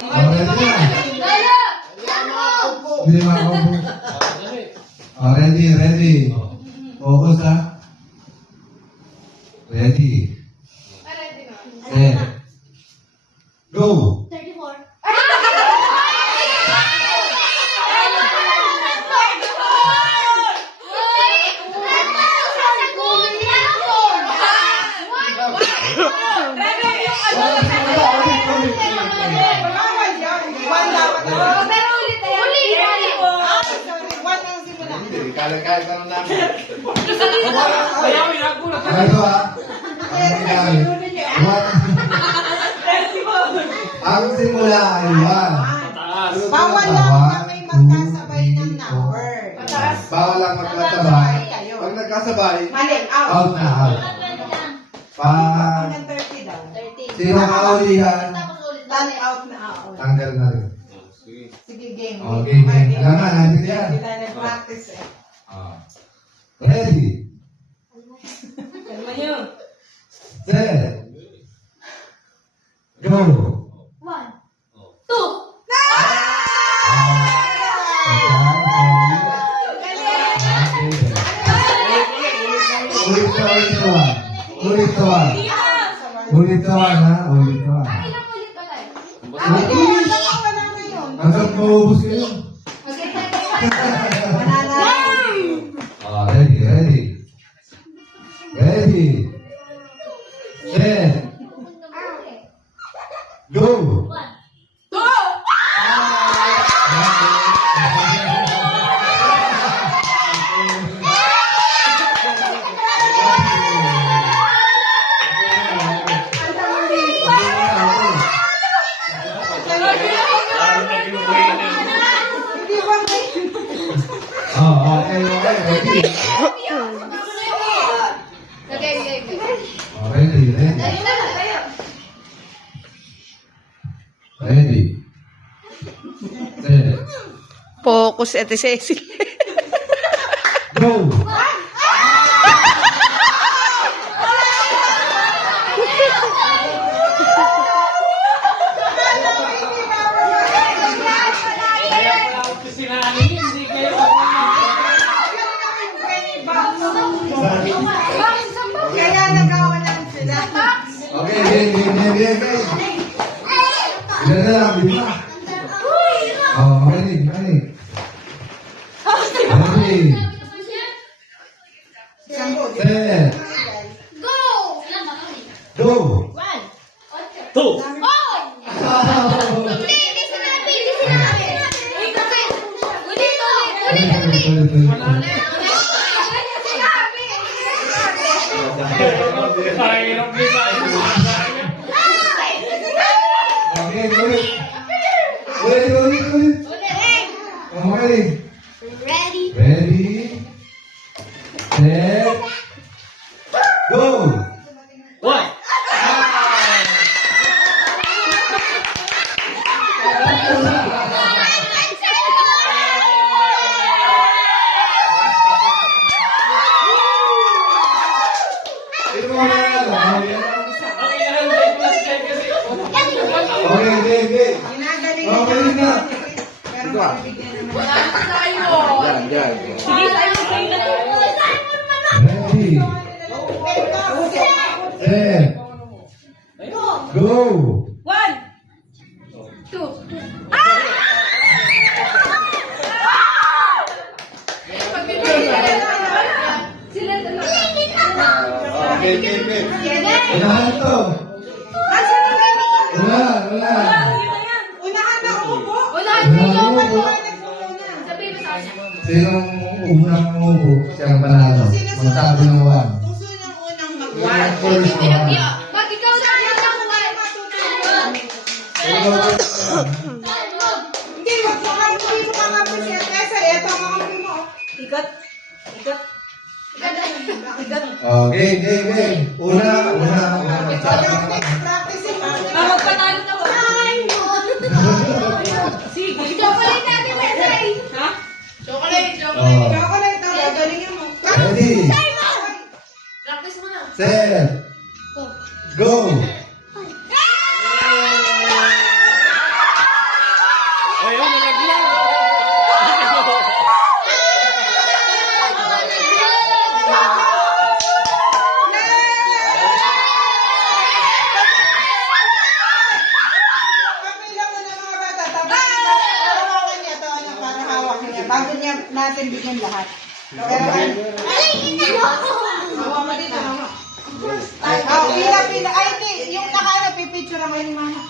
Ready na. Hindi makaupo. Ready. Focus ha. Ready. Set. Go. 34. Kaya ka namin. Ito ha. Ang simula ay 1. Bawal lang na may magkasabay ng number. Bawal lang magkasabay. Pag nagkasabay, Mali, out. out na out. Pag Unang 30 daw. sino makaulihan, Tali out na out. tanggal na rin. Sige, game. Okay, game. Alam na, natin yan. Hindi tayo nag-practice eh. Ready. Kalma nyo. Set. Go. 1, 2. Ulit to one. Ulit to one ha. Ulit to one. Ilang ulit ba tayo? Wala na yun. Hanggang maubos kayo. Wala na. Ready. Ready. Set. Go. 1, Hindi ba may... Okay, ready. Ready. Ready. Set. Focus at Cecil. Go. Kaya nagawalan sila. Okay, game. Ilan na lang, 5. Magaling. Ready. Sambo. Set. Go. 2. Okay, ulit. Magaling. Ready. Set. Go. Sino mo nanalo? Okay. Ginagaling Magaling na. Pero mabibigyan naman. Ready. Set. Go. 2. Sila dalawa. Okay. Unahan to. Wala. Unahan na upo. Unahan Unahan nyo. mo upo. Sabihin mo sa kanya. Sinong unang umupo? Siyang panalo. Magsabi ng 1. Kung sino ang unang mag-one. First one. Pag ikaw na ang Hindi, wag mo kakampi siya. Kasi ito ang kakampi mo. Ikat. Okay. Una. Magsabi ng 1. Practice eh. Magpanalo na ba? Sige. Chocolate natin, Mesay. Ha? Chocolate. Chocolate na. Gagalingin mo. Ready. Practice mo na. Set. Go. natin bigyan lahat. Pero mama dito, mama. Pila. Ay, hindi. Yung naka-ano, pipicture mo ni mama.